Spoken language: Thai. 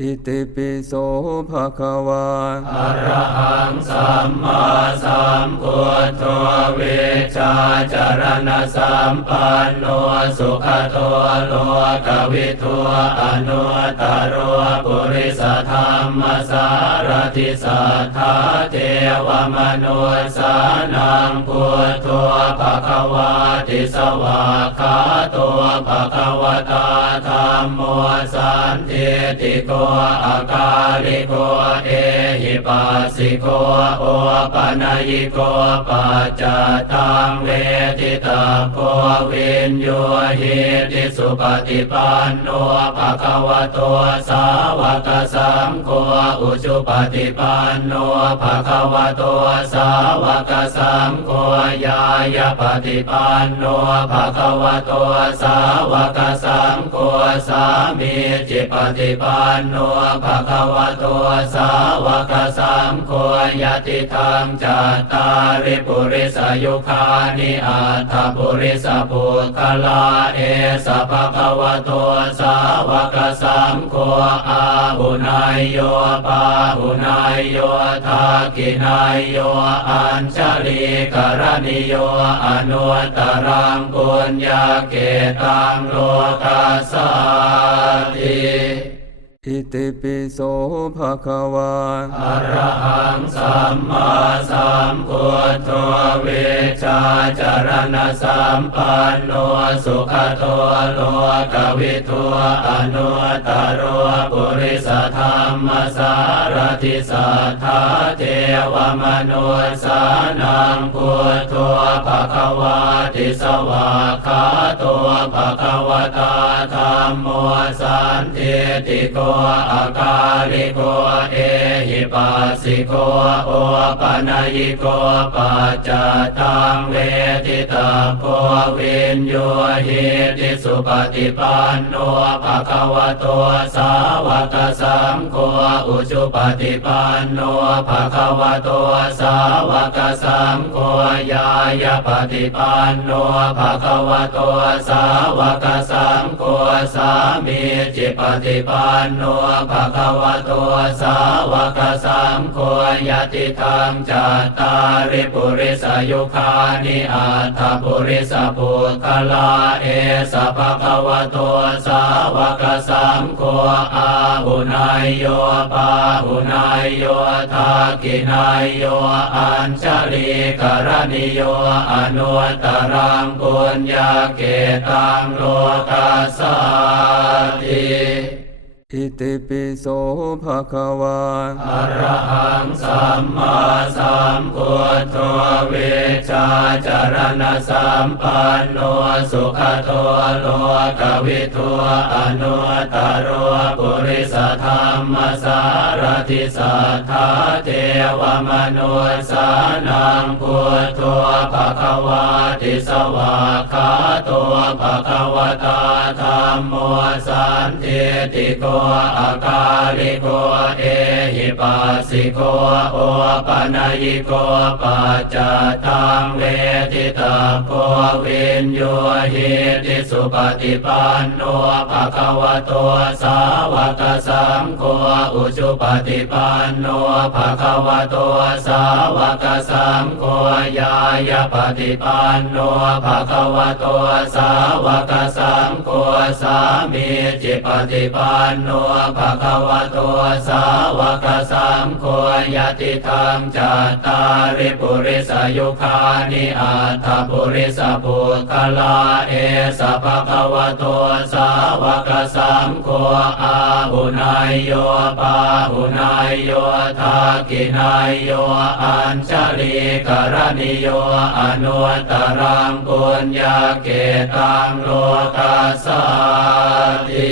อิติปิโสภะคะวาอะระหังสัมมาสัมพุทโธเวชาจารณะสัมปันโนสุขโตโลกวิทูอนุตตรปุริสธรรมสารติสัทธาเทวมนุสานังพุทโธภะคะวาติสวากขาตัวภะคะวตาธรรมโมสันติติโกอาคาลิโกเอหิปัสสิโกโอปะนยิโกปัจจตังเวทิตาโกวินโยหิติสุปฏิปันโนภะคะวะโตสาวกสังโฆอุชุปฏิปันโนภะคะวะโตสาวกสังโฆยายาปฏิปันโนภะคะวะโตสาวกสังโฆสามีจิปฏิปันโนภะคะวะโตสาวกสังโฆยติธรรมจัตตาริปุริสยุคานิอัตถปุริสปุคลาเอสะภะคะวะโตสาวกสังโฆอาหุนายโยปาหุนายโยทากินายโยอัญชลีกรณิโยอนุตรังปุญญาเกตังโลกัสสติ อิติปิโสภะคะวาอะระหังสัมมาสัม พุทโธเวชาจารณสัมปันโนสุขโตโลกวิทูอนุตตรปุริสธรรมสารติสัทธาเทวมนุสานังพุทโธภะคะวาติสวากขาตัวภะคะวตาธรรมโมสันติติโกอาคาลิโกเอหิปัสสิโกโอปะนยิโกกปัจจตังเวทิตาโกวินโยหิติสุปฏิปันโนภะคะวะโตสาวกสังโฆอุชุปฏิปันโนภะคะวะโตสาวกสังโฆยายาปฏิปันโนภะคะวะโตสาวกสังโฆสามีจิปฏิปันโนภะคะวะโตสาว สังโฆยติธรรมจัตตาริปุริสยุคานิอัตถปุริสปุคลาเอสภะคะวะโตสาวกสังโฆอาหุนายโยปาหุนายโยทากินายโยอัญชลีกรณิโยอนุตตรังปุญญาเกตังโลกัสสา ติปิโสภะคะวาอะระหังสัมมาสัมพุทโธเวชาจารณสัมปันโนสุขโตโลกวิทูอนุตตรปุริสธรรมสารติสัทธาเทวมนุสานังพุทโธภะคะวาติสวากขาตัวภะคะวตาธรรมโมสันติติโกอาคาลิโกเอหิปัสสิโกโอปะนยิโกปัจจตังเวทิตาโกวินโยหิติสุปฏิปันโนภะคะวะโตสาวกสังโฆอุชุปฏิปันโนภะคะวะโตสาวกสังโฆยายาปฏิปันโนภะคะวะโตสาวกสังโฆ สามีจิปฏิปันโนภะคะวะโตสาวกสังโฆยติธรรมจัตตาริปุริสยุคานิอัตถปุริสปุคลาเอสภะคะวะโตสาวกสังโฆอาหุนายโยปาหุนายโยทากินายโยอัญชลีกรณิโยอนุตตรังปุญญาเกตังโลกัสสาติ